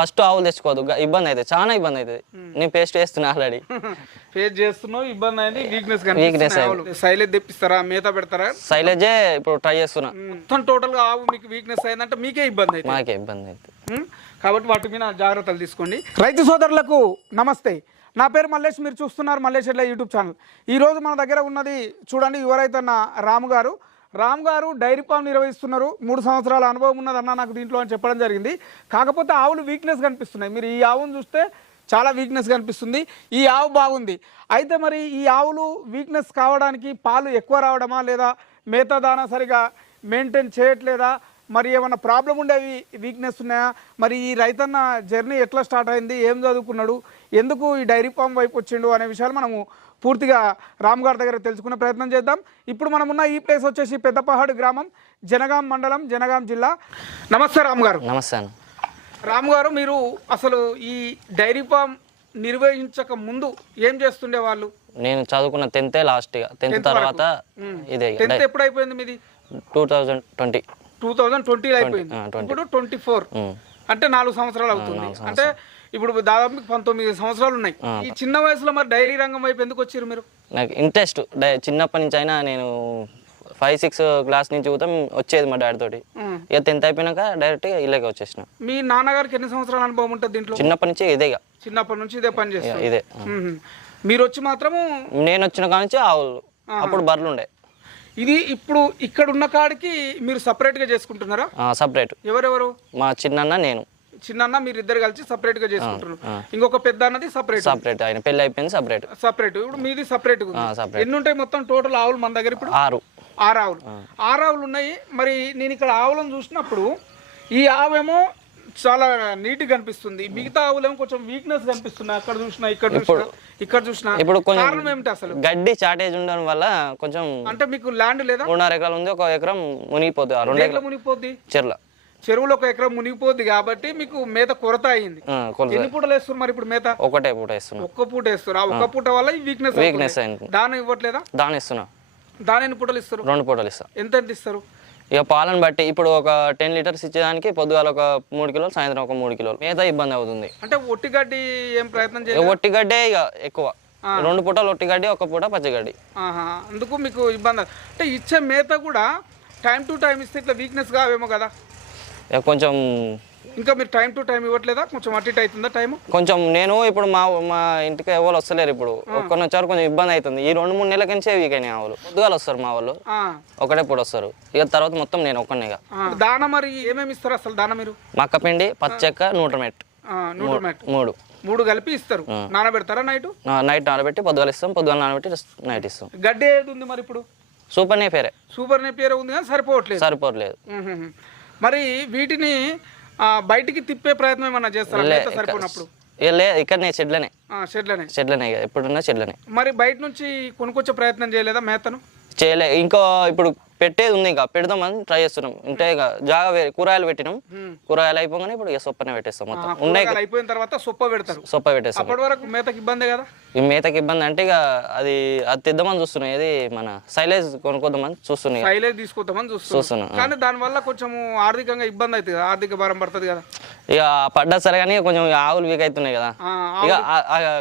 First ఆవులు తెచ్చుకోవద్దు. గ- ఇబ్బంది అవుతుంది చాలా ఇబ్బంది అవుతుంది నేను పేస్ట్ వేస్తున్నా ఆల్రెడీ. ఫేస్ చేస్తున్నావు ఇబ్బంది అయింది వీక్నెస్ Weakness సైలెంట్ తెప్పిస్తారా? మేత పెడతారా? సైలేజే ఇప్పుడు ట్రై చేస్తున్నా. మొత్తం టోటల్గా ఆవు మీకు వీక్నెస్ అయిందంటే మీకే ఇబ్బంది అయితే మాకే ఇబ్బంది అవుతుంది ఉం? కాబట్టి వాటి మీద జాగ్రత్తలు తీసుకోండి. రైతు సోదరులకు నమస్తే. నా పేరు మల్లేష్. మీరు చూస్తున్నారు మల్లేష్ ఎడ్ల యూట్యూబ్ ఛానల్. ఈ రోజు మన దగ్గర ఉన్నది చూడండి యువరైతన్న రాము గారు. రామ్ గారు డైరీ ఫామ్ నిర్వహిస్తున్నారు. మూడు సంవత్సరాల అనుభవం ఉన్నదన్న నాకు దీంట్లో అని చెప్పడం జరిగింది. కాకపోతే ఆవులు వీక్నెస్ కనిపిస్తున్నాయి. మీరు ఈ ఆవును చూస్తే చాలా వీక్నెస్ కనిపిస్తుంది. ఈ ఆవు బాగుంది. అయితే మరి ఈ ఆవులు వీక్నెస్ కావడానికి పాలు ఎక్కువ రావడమా లేదా? మేత దానా సరిగా మెయింటైన్ చేయట్లేదా? మరి ఏమైనా ప్రాబ్లం ఉండేవి వీక్నెస్ ఉన్నాయా? మరి ఈ రైతన్న జర్నీ ఎట్లా స్టార్ట్ అయింది? ఏం చదువుకున్నాడు? ఎందుకు ఈ డైరీ ఫామ్ వైపు వచ్చిండు అనే విషయాలు మనము పూర్తిగా రామ్ గారి దగ్గర తెలుసుకునే ప్రయత్నం చేద్దాం. ఇప్పుడు మనం ఉన్న ఈ ప్లేస్ వచ్చేసి పెద్దపహాడు గ్రామం జనగాం మండలం జనగాం జిల్లా. నమస్తే రామ్ గారు. నమస్తే రామ్ గారు మీరు అసలు ఈ డైరీ ఫామ్ నిర్వహించక ముందు ఏం చేస్తుండే వాళ్ళు? నేను చదువుకున్న టెన్తే లాస్ట్ టెన్త్ తర్వాత ఇదే టెన్త్ ఎప్పుడు అయిపోయింది మీది? Two thousand twenty two thousand ట్వంటీలో అయిపోయింది. ఆ, 20. ఇప్పుడు ట్వంటీ ఫోర్ అంటే నాలుగు సంవత్సరాలు అవుతుంది. అంటే ఇప్పుడు దాదాపు మీకు పంతొమ్మిది సంవత్సరాలు ఉన్నాయి. ఈ చిన్న వయసులో మరి డైరీ రంగం వైపు ఎందుకు వచ్చారు మీరు? నాకు ఇంట్రెస్ట్. చిన్నప్పటి నుంచి అయినా నేను ఫైవ్ సిక్స్ క్లాస్ నుంచి కూడా వచ్చేది మా డాడీ తోటి. ఇక టెన్త్ అయిపోయినాక డైరెక్ట్ ఇలాగే వచ్చేసిన. మీ నాన్నగారికి ఎన్ని సంవత్సరాల అనుభవం ఉంటుంది దీంట్లో? చిన్నప్పటి నుంచి ఇదే చిన్నప్పటి నుంచి ఇదే పని ఇక చేస్తారు ఇదే. మీరు వచ్చి మాత్రము నేను వచ్చిన కాడ నుంచి ఆవులు. అప్పుడు బర్రెలు ఉండే. ఇది ఇప్పుడు ఇక్కడ ఉన్న కాడికి మీరు separate గా చేసుకుంటున్నారా సపరేట్. ఎవరెవరు? మా చిన్నన్న నేను. చిన్న మీరు ఇద్దరు కలిసి separate గా చేసుకుంటున్నారు. ఇంకొక పెద్ద అన్నది సపరేట్. సపరేట్ ఆయన పెళ్ళి అయిపోయింది సపరేట్. సపరేట్. ఇప్పుడు మీది సపరేట్. ఎన్ని ఉంటాయి మొత్తం టోటల్ ఆవులు మన దగ్గర ఇప్పుడు? ఆరు. ఆరు ఆవులు. ఆరు ఆవులు ఉన్నాయి. మరి నేను ఇక్కడ ఆవులను చూసినప్పుడు ఈ ఆవేమో చాలా నీట్ కనిపిస్తుంది. మిగతా ఆవులేమో కొంచెం వీక్నెస్ కనిపిస్తున్నాయి. అక్కడ చూసినా ఇక్కడ చూసినా. ఇక్కడ చూసినా ఇప్పుడు కారణం ఏమిటి అసలు? గడ్డి చాటేజ్ ఉండడం వల్ల కొంచెం అంటే మీకు ల్యాండ్ లేదా? మూడున్నర ఎకరాలు ఉంది ఒక ఎకరం మునిగిపోతుంది ఆ రెండు ఎట్లా ఎకరం మునిగిపోద్ది? చెర్ల. చెరువులో ఒక ఎకరం మునిగిపోద్ది కాబట్టి మీకు మేత కొరత అయింది. ఎన్ని పూటలు వేస్తారు మరి ఇప్పుడు మేత? ఒకటే పూట ఇస్తున్నా ఒక్క పూట వేస్తారు ఆ ఒక్క పూట వల్ల ఈ వీక్నెస్ వీక్నెస్ అయింది. దాని ఇవ్వట్లేదా? దాని ఇస్తున్నా. దాని ఎన్ని పూటలు ఇస్తారు? రెండు పూటలు ఇస్తా. ఎంత ఎంత ఇస్తారు? ఇక పాలను బట్టి ఇప్పుడు ఒక టెన్ లీటర్స్ ఇచ్చేదానికి పొద్దుగాల ఒక మూడు కిలోలు సాయంత్రం ఒక మూడు కిలోలు. మిగతా ఇబ్బంది అవుతుంది. అంటే ఒట్టి గడ్డి ఏం ప్రయత్నం చేయాలి ఒట్టి గడ్డే ఇక ఎక్కువ. రెండు పూటలు ఒట్టి గడ్డి ఒక పూట పచ్చిగడ్డి అందుకు మీకు ఇబ్బంది. అంటే ఇచ్చే మేత కూడా టైం టు టైం ఇస్తే ఇట్లా వీక్నెస్ కావేమో కదా. ఇక కొంచెం ఇంకా మీరు టైం టు టైం ఇవ్వట్లేదా? కొంచెం అటు ఇటు అవుతుందా టైం కొంచెం నేను ఇప్పుడు మా మా ఇంటికి ఎవరు వస్తలేరు ఇప్పుడు. ఒక్కరిని వచ్చారు కొంచెం ఇబ్బంది అవుతుంది. ఈ రెండు మూడు నెలల నుంచే వీక్ అయినాయి ఆవులు. పొద్దుగాలు వస్తారు మా వాళ్ళు. ఒకటే పూట వస్తారు. ఇక తర్వాత మొత్తం నేను ఒక్కనే ఇక. దాన మరి ఏమేమి ఇస్తారు అసలు దాన మీరు? మక్కపిండి పచ్చక్క నూట్రమెట్ న్యూట్రమెట్ మూడు. మూడు కలిపి ఇస్తారు. నానబెడతారా నైట్? నైట్ నానబెట్టి పొద్దుగాలు ఇస్తాం. పొద్దుగాల నానబెట్టి నైట్ ఇస్తాం. గడ్డి ఏది ఉంది మరి ఇప్పుడు? సూపర్ నేపేరే. సూపర్ నేపియర్ ఉంది కానీ సరిపోవట్లేదు. సరిపోవట్లేదు. మరి వీటిని బయటికి తిప్పే ప్రయత్నం ఏమన్నా చేస్తారా? లే, మేత సరిపోనప్పుడు? ఇక లే ఇక్కడనే చెట్లనే ఆ, షెడ్లనే. చెట్లనే ఇక ఎప్పుడున్నా చెట్లనే మరి బయట నుంచి కొనుక్కొచ్చే ప్రయత్నం చేయలేదా మేతను? చేయలే. ఇంకో ఇప్పుడు పెట్టేది ఉంది ఇంకా. పెడదామని ట్రై చేస్తున్నాం. అంటే ఇక జాగా వేరే కూరగాయలు పెట్టినాం. కూరగాయలు అయిపోగానే ఇప్పుడు ఇక సొప్పనే పెట్టేస్తాం మొత్తం. ఉన్నాయి అయిపోయిన తర్వాత సొప్ప పెడతారు. సొప్ప పెట్టేస్తాం. అప్పటి వరకు మేతకి ఇబ్బందే కదా? ఈ మేతకి ఇబ్బంది అంటే ఇక అది అది తెద్దామని చూస్తున్నాయి ఇది మన సైలేజ్ కొనుక్కోద్దామని చూస్తున్నాయి సైలేజ్ చూస్తున్నారు చూస్తున్నా. కానీ దానివల్ల కొంచెం ఆర్థికంగా ఇబ్బంది అవుతుంది ఆర్థిక భారం పడుతుంది కదా? ఇక పడ్డా సరే కానీ కొంచెం ఆవులు వీక్ అవుతున్నాయి కదా. ఇక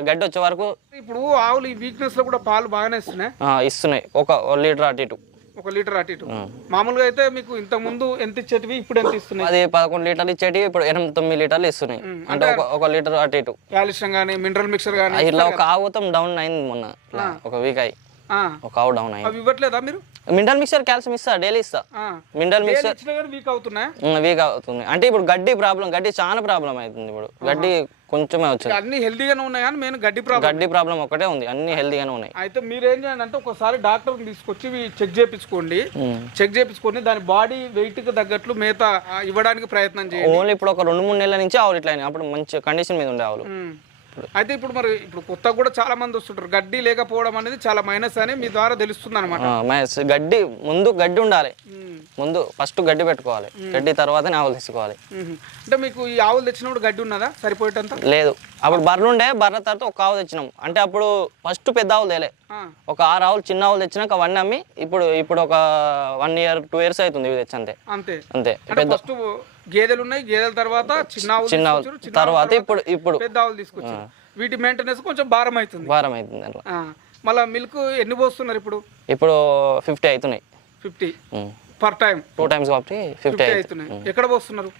గడ్డి వచ్చే వరకు ఇప్పుడు ఆవులు ఈ వీక్నెస్లో కూడా పాలు బాగానే ఇస్తున్నాయి. ఇస్తున్నాయి. ఒక లీటర్ అటు ఇటు. ఒక లీటర్ అటు ఇటు. మామూలుగా అయితే మీకు ఇంత ముందు ఎంత ఇచ్చేటివి ఇప్పుడు ఎంత ఇస్తున్నాయి? అది పదకొండు లీటర్లు ఇచ్చేటి ఇప్పుడు ఎనిమిది తొమ్మిది లీటర్లు ఇస్తున్నాయి. అంటే ఒక ఒక లీటర్ అటు ఇటు. క్యాల్షియం కానీ మినరల్ మిక్సర్ కానీ ఇట్లా ఒక ఆవు మొత్తం డౌన్ అయింది మొన్న. ఒక వీక్ అయ్యి ఒక ఆవు డౌన్ అయింది. ఇవ్వట్లేదా మీరు? మినరల్ మిక్సర్ కాల్షియం ఇస్తా డైలీ ఇస్తా. మినరల్ మిక్సర్ వీక్ అవుతున్నాయి? వీక్ అవుతుంది. అంటే ఇప్పుడు గడ్డి ప్రాబ్లం గడ్డి చాలా ప్రాబ్లం అవుతుంది ఇప్పుడు. గడ్డి కొంచెమే వచ్చింది. అన్ని హెల్తీగానే ఉన్నాయి కానీ మెయిన్ గడ్డి ప్రాబ్లం గడ్డి ప్రాబ్లం ఒకటే ఉంది అన్ని హెల్తీగానే ఉన్నాయి. అయితే మీరు ఏం చేయండి అంటే ఒకసారి డాక్టర్ తీసుకొచ్చి చెక్ చేయించుకోండి చెక్ చేయించుకొని దాని బాడీ వెయిట్కి తగ్గట్లు మేత ఇవ్వడానికి ప్రయత్నం చేయండి. ఓన్లీ ఇప్పుడు ఒక రెండు మూడు నెలల నుంచి ఆవులు ఇట్లా అప్పుడు మంచి కండిషన్ మీద ఉండే ఆవులు. అయితే ఇప్పుడు మరి ఇప్పుడు కొత్తగా కూడా చాలా మంది వస్తుంటారు. గడ్డి లేకపోవడం అనేది చాలా మైనస్ అని మీ ద్వారా తెలుస్తుంది అనమాట ఆ, మ- గడ్డి ముందు గడ్డి ఉండాలి. ముందు ఫస్ట్ గడ్డి పెట్టుకోవాలి. గడ్డి తర్వాతనే ఆవులు తీసుకోవాలి. అంటే మీకు ఈ ఆవులు తెచ్చినప్పుడు గడ్డి ఉన్నదా? సరిపోయేటంత? లేదు. అప్పుడు బర్రెలు ఉండే బర్రె తర్వాత ఒక ఆవు తెచ్చినాం. అంటే అప్పుడు ఫస్ట్ పెద్ద ఆవులు తేలే. ఒక ఆరు ఆవులు చిన్న ఆవులు తెచ్చినాక అవన్నీ అమ్మి ఇప్పుడు ఇప్పుడు ఒక వన్ ఇయర్ టూ ఇయర్స్ అవుతుంది ఇవి తెచ్చి అంతే. అంతే. అంతే. గేదెలు ఉన్నాయి. గేదెల తర్వాత చిన్న ఆవులు చిన్న తీసుకొచ్చారు, చిన్న తర్వాత ఇప్పుడు ఇప్పుడు పెద్ద ఆవులు తీసుకొచ్చారు వీటి మెయింటెనెన్స్ కొంచెం భారం అవుతుంది. భారం అవుతుంది అట్లా. ఆ, మళ్ళా మిల్క్ ఎన్ని పోస్తున్నారు ఇప్పుడు? ఇప్పుడు ఫిఫ్టీ అవుతున్నాయి. Fifty per time two times కాబట్టి ఫిఫ్టీ ఫిఫ్టీ అవుతుంది. అవుతున్నాయి. ఎక్కడ పోస్తున్నారు?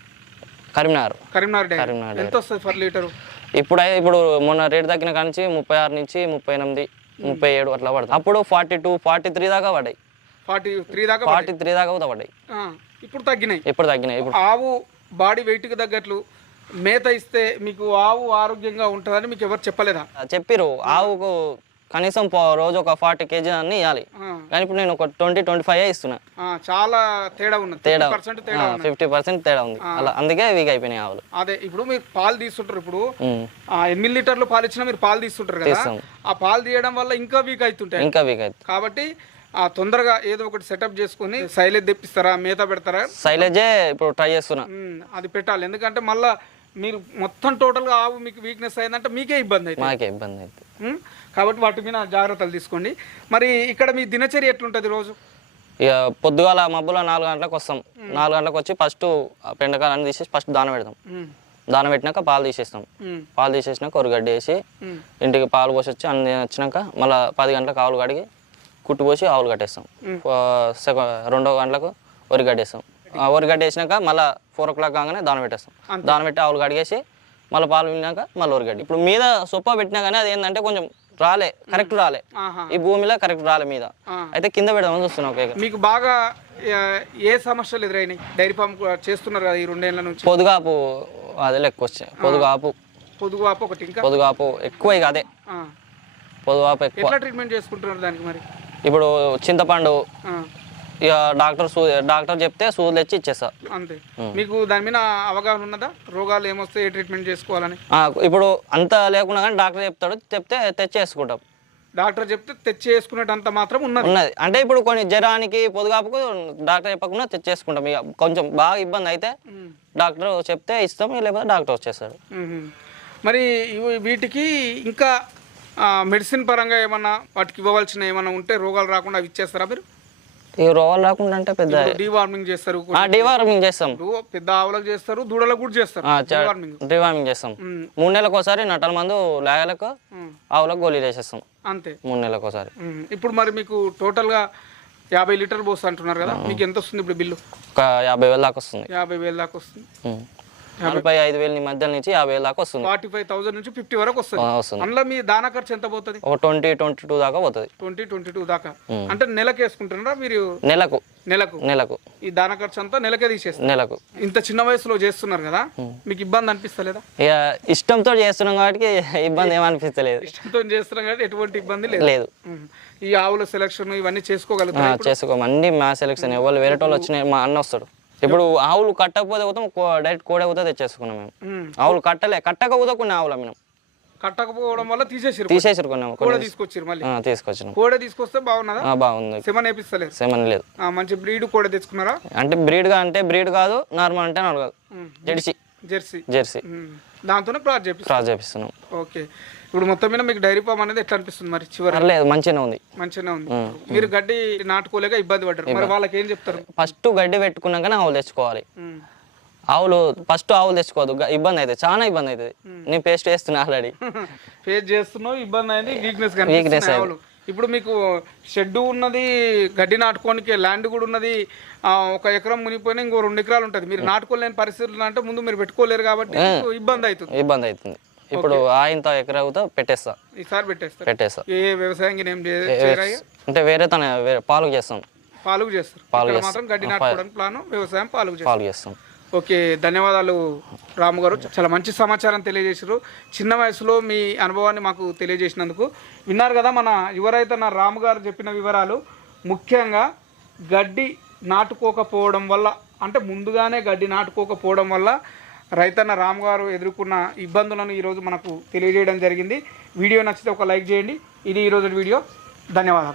కరీంనగర్. కరీంనగర్ కరీంనగర్ ఎంత వస్తుంది పర్ లీటరు ఇప్పుడు అయి- ఇప్పుడు మొన్న రేట్ తగ్గిన కాడ నుంచి ముప్పై ఆరు నుంచి ముప్పై ఎనిమిది ముప్పై ఏడు అట్లా పడుతుంది అప్పుడు ఫార్టీ టూ ఫార్టీ త్రీ దాకా పడ్డాయి. ఫార్టీ త్రీ దాకా ఫార్టీ త్రీ దాకా కూడా పడ్డాయి. ఇప్పుడు తగ్గినాయి. ఇప్పుడు తగ్గినాయి ఇప్పుడు. ఆవు బాడీ వెయిట్కి తగ్గట్లు మేత ఇస్తే మీకు ఆవు ఆరోగ్యంగా ఉంటుందని మీకు ఎవరు చెప్పలేదా? చెప్పిరు ఆవుకు కనీసం రోజు ఒక ఫార్టీ కేజీ అన్ని ఇవ్వాలి కానీ ఇప్పుడు నేను ఒక ట్వంటీ ట్వంటీ ఫైవ్ ఇస్తున్నా. చాలా తేడా ఉన్నది తేడా. ఫిఫ్టీ పర్సెంట్ తేడా ఉంది. అలా అందుకే వీక్ అయిపోయినాయి ఆవులు. అదే ఇప్పుడు మీరు పాలు తీస్తుంటారు ఇప్పుడు. ఎనిమిది లీటర్లు పాలు ఇచ్చినా మీరు పాలు తీస్తుంటారు కదా. ఆ పాలు తీయడం వల్ల ఇంకా వీక్ అవుతుంటాయి. ఇంకా వీక్ అవుతుంది. కాబట్టి తొందరగా ఏదో ఒకటి సెటప్ చేసుకుని సైలేజ్ తెప్పిస్తారా మేత పెడతారా? సైలేజే ఇప్పుడు ట్రై చేస్తున్నా. అది పెట్టాలి. ఎందుకంటే మళ్ళా మీరు మొత్తం టోటల్గా ఆవు మీకు వీక్నెస్ అయిందంటే మీకే ఇబ్బంది అవుతుంది మాకే ఇబ్బంది ఉమ్, కాబట్టి వాటి మీద జాగ్రత్తలు తీసుకోండి. మరి ఇక్కడ మీ దినచర్య ఎట్లుంటుంది రోజు? ఇక పొద్దుగాల మబ్బులో నాలుగు గంటలకు వస్తాం. నాలుగు గంటలకు వచ్చి ఫస్ట్ పెండకాయలు తీసేసి ఫస్ట్ దాన పెడతాం. దాన పెట్టినాక పాలు తీసేస్తాం. పాలు తీసేసినాక ఒక గడ్డి వేసి ఇంటికి పాలు పోసి వచ్చి అన్ని వచ్చినాక మళ్ళీ పది గంటలకు ఆవులు కడిగి కుట్టు పోసి ఆవులు కట్టేస్తాం. సెక రెండో గంటలకు వరి ఆ వరి వేసినాక మళ్ళీ ఫోర్ ఓ క్లాక్ కాగానే దాన పెట్టేస్తాం. దాన పెట్టి ఆవులు కడిగేసి మళ్ళీ పాలు విన్నాక మళ్ళీ వరి గడ్డి ఇప్పుడు మీద సొప్ప పెట్టినా కానీ అది ఏంటంటే కొంచెం రాలే కరెక్ట్ రాలే. ఈ భూమిలో కరెక్ట్ రాలే మీద. అయితే కింద పెడదామని చూస్తున్నాం మీకు బాగా ఏ సమస్యలు ఎదురైనాయి? డైరీ ఫామ్ చేస్తున్నారు కదా ఈ రెండేళ్ళ నుంచి? పొదుగాపు అదే లెక్క వచ్చాయి పొదుగాపు. పొదుగు ఆపు ఒకటి ఇంకా? పొదుగాపు ఎక్కువ ఇక అదే. పొదుగాపు ఎక్కువ. ట్రీట్మెంట్ చేసుకుంటున్నారు దానికి మరి? ఇప్పుడు చింతపండు ఇక డాక్టర్ డాక్టర్ చెప్తే సూదులు తెచ్చి ఇచ్చేస్తా. అంతే. మీకు దాని మీద అవగాహన ఉన్నదా? రోగాలు ఏమొస్తాయి ఏ ట్రీట్మెంట్ చేసుకోవాలని? ఇప్పుడు అంత లేకున్నా కానీ డాక్టర్ చెప్తాడు చెప్తే తెచ్చేసుకుంటాం. డాక్టర్ చెప్తే తెచ్చి వేసుకునేటంత మాత్రం ఉన్నది. ఉన్నది. అంటే ఇప్పుడు కొన్ని జ్వరానికి పొదుగాపుకు డాక్టర్ చెప్పకుండా తెచ్చేసుకుంటాం. ఇక కొంచెం బాగా ఇబ్బంది అయితే డాక్టర్ చెప్తే ఇస్తాం లేకపోతే డాక్టర్ వచ్చేస్తాడు. మరి వీటికి ఇంకా మెడిసిన్ పరంగా ఏమన్నా వాటికి ఇవ్వవలసిన ఏమన్నా ఉంటే రోగాలు రాకుండా అవి ఇచ్చేస్తారా మీరు? ఈ రోగాలు రాకుండా అంటే పెద్ద డీవార్మింగ్ చేస్తారు డివార్మింగ్ చేస్తాం. పెద్ద ఆవులకు చేస్తారు దూడలకు కూడా చేస్తారు డీవార్మింగ్ చేస్తాం. మూడు నెలలకు ఒకసారి నట్టల మందు లేగలకు ఉమ్, ఆవులకు గోళీలు వేసేస్తాం. అంతే. మూడు నెలలకు ఒకసారి. ఇప్పుడు మరి మీకు టోటల్గా యాభై లీటర్ పోస్తా అంటున్నారు కదా మీకు ఎంత వస్తుంది ఇప్పుడు బిల్లు? ఒక యాభై వేల దాకా వస్తుంది. యాభై వేల దాకా వస్తుంది. నలభై ఐదు వేల మధ్య నుంచి యాభై వేల దాకా వస్తుంది. ఫార్టీ ఫైవ్ థౌసండ్ నుంచి ఫిఫ్టీ వరకు వస్తుంది. అందులో మీ దానా ఖర్చు ఎంత పోతుంది? ఒక ట్వంటీ ట్వంటీ టూ దాకా పోతుంది. ట్వంటీ ట్వంటీ టూ దాకా. అంటే నెలకి వేసుకుంటున్నారా మీరు? నెలకు. నెలకు. నెలకు. ఈ దానా ఖర్చు అంతా నెలకే తీసేస్తారు. నెలకు. ఇంత చిన్న వయసులో చేస్తున్నారు కదా మీకు ఇబ్బంది అనిపిస్తలేదా? ఇష్టంతో చేస్తున్నాం కాబట్టి ఇబ్బంది ఏమనిపిస్తలేదు ఇష్టంతో చేస్తున్నాం కాబట్టి ఎటువంటి ఇబ్బంది లేదు. ఈ ఆవుల సెలక్షన్ ఇవన్నీ ఆ, చేసుకోగలుగుతారు చేసుకోము. అన్ని మా సెలెక్షన్ ఎవరు వేరే వాళ్ళు వచ్చినాయి మా అన్న వస్తాడు. ఇప్పుడు ఆవులు కట్టకపోతే పోతాం డైరెక్ట్ కోడే పోతే తెచ్చేసుకున్నాం మేము. ఆవులు కట్టలే కట్టకపోతే కొన్ని ఆవులు మేము కట్టకపోవడం వల్ల తీసేసారు తీసేసారు కొన్నాము కోడ కొన్ని తీసుకొచ్చారు మళ్ళీ. తీసుకొచ్చినాం. కోడ తీసుకొస్తే బాగున్నదా? బాగుంది. సెమన్ వేపిస్తలేదు సేమని లేదు. మంచి బ్రీడ్ కోడ తెచ్చుకున్నారా? అంటే బ్రీడ్గా అంటే బ్రీడ్ కాదు నార్మల్ అంటే నార్మల్. జెర్సీ. జెర్సీ. జెర్సీ. దాంతోనే క్రాస్ చేపిస్తారు క్రాస్ చేపిస్తున్నాం. ఓకే. ఇప్పుడు మొత్తం మీద మీకు డైరీ ఫామ్ అనేది ఎట్లా అనిపిస్తుంది మరి చివరి? పర్లేదు మంచిగానే ఉంది. మంచిగానే ఉంది. మీరు గడ్డి నాటుకోలేక ఇబ్బంది పడ్డారు. మరి వాళ్ళకి ఏం చెప్తారు? ఫస్ట్ గడ్డి పెట్టుకున్నాకనే ఆవులు తెచ్చుకోవాలి. ఆవులు ఫస్ట్ ఆవులు తెచ్చుకోవద్దు. గ- ఇబ్బంది అవుతుంది చాలా ఇబ్బంది అవుతుంది నేను పేస్ట్ వేస్తున్నా ఆల్రెడీ. ఫేస్ చేస్తున్నావు ఇబ్బంది అయింది వీక్నెస్ కనిపిస్తుంది ఆవులు. ఇప్పుడు మీకు షెడ్ ఉన్నది గడ్డి నాటుకోనికి ల్యాండ్ కూడా ఉన్నది ఒక ఎకరం మునిగిపోయినా ఇంకో రెండు ఎకరాలు ఉంటుంది. మీరు నాటుకోలేని పరిస్థితులు అంటే ముందు మీరు పెట్టుకోలేరు కాబట్టి ఇబ్బంది అవుతుంది. ఇబ్బంది అవుతుంది. ఇప్పుడు ఆయంత ఎకరవుతా పెట్టేస్తా. ఈసారి పెట్టేస్తా. ఏ వ్యవసాయం గిన ఏం చే- చేయరా ఇక? అంటే వేరే తన పాలు చేస్తాం. పాలుగు చేస్తారు. ఇక్కడ మాత్రం గడ్డి నాటుకోవడానికి ప్లాన్ వ్యవసాయం పాలు చేస్తాం. ఓకే ధన్యవాదాలు రాము గారు. చాలా మంచి సమాచారం తెలియజేశారు చిన్న వయసులో మీ అనుభవాన్ని మాకు తెలియజేసినందుకు విన్నారు కదా మన యువ రైతన్న రాము గారు చెప్పిన వివరాలు. ముఖ్యంగా గడ్డి నాటుకోకపోవడం వల్ల అంటే ముందుగానే గడ్డి నాటుకోకపోవడం వల్ల రైతన్న రామ్ గారు ఎదుర్కొన్న ఇబ్బందులను ఈరోజు మనకు తెలియజేయడం జరిగింది. వీడియో నచ్చితే ఒక లైక్ చేయండి. ఇది ఈరోజు వీడియో. ధన్యవాదాలు.